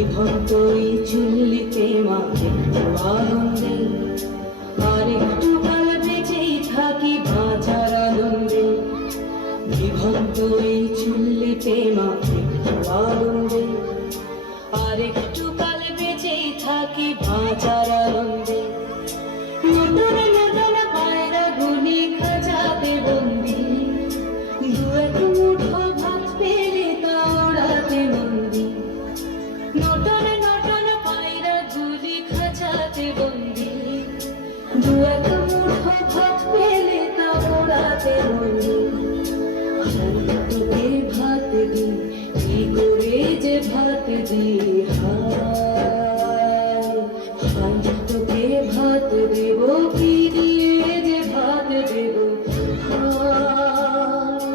নিভন্তই চুল্লিতে মা একটু আনন্দে, আর একটু কাল বেঁচেই থাকি বাঁচার আনন্দে। নিভন্তই চুল্লিতে মা একটু আনন্দে, আর একটু কাল বেঁচেই থাকি বাঁচার আনন্দে। নতুন নতুন পায়রা গুলি খাঁচাতে বন্দি, দু এক মুঠো ভাত পেলে তা ওড়াতে মন্দি। নতুন নতুন পায়রা গুলি খাঁচাতে বন্দি, দু এক মুঠো ভাত পেলে তা ওড়াতে মন্দি। তোকে ভাত দি, কি করে যে ভাত দি, হায় হায় তোকে ভাত দেব, কি দিয়ে যে ভাত দেব, হায়।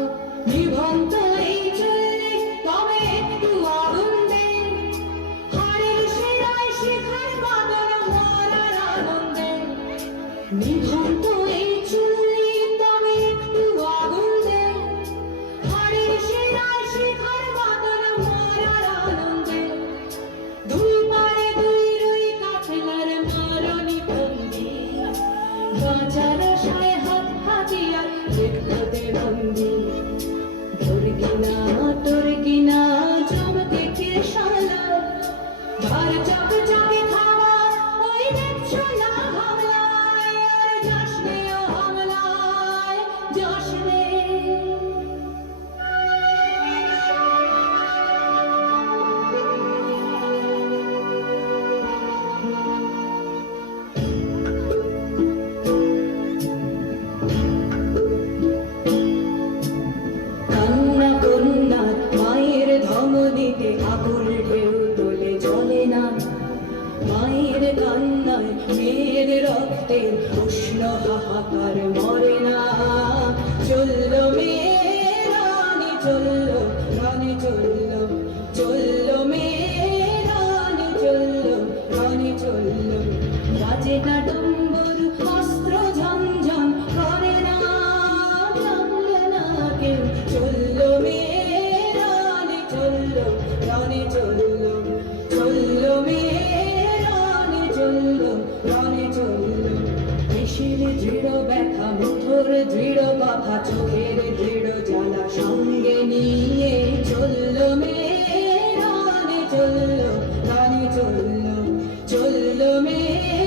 নিভন্ত এই চুল্লি তবে একটু আগুন দে, হাড়ের শিরায় শিখার বাদল মরার আনন্দে। নিভন্ত এই চুল্লি তবে একটু আগুন দে, হাড়ের শিরায় শিখার বাদল মরার আনন্দে। দুই পারে দুই রুই কাফেলার মারণি বন্দি, বাঁচার আশায় হাত হাতিয়ার দেখতে বন্দি। তোর কিনা জমকে কে শালা, ধার চক চকে খাওয়া ওই দেখছো না হামলায়, আর যাস নে ও হামলায়, যাস নে। কান্না কন্যার মায়ের ধমনীতে আকুল ঢেউ তোলে চলে না, মায়ের কান্নায় মেয়ের রক্তের উষ্ণ হাহাকার মরে না। চললো মেয়ে রানী চললো, রানী চললো, চললো মেয়ে রানী চললো, রানী চললো। বাজে না ডম্বুর, অস্ত্র ঝমঝম করে না, জানলে না কেউ। চললো মেয়ে রানী চললো, রানী চললো, চললো মেয়ে রানী চললো, রানী চললো। দেশের দৃঢ় ব্যথা, মুঠোর দৃঢ় কথা, চোখের দৃঢ় জ্বালা সঙ্গে নিয়ে চললো মেয়ে রানী চললো, রানী চললো, চললো মেয়ে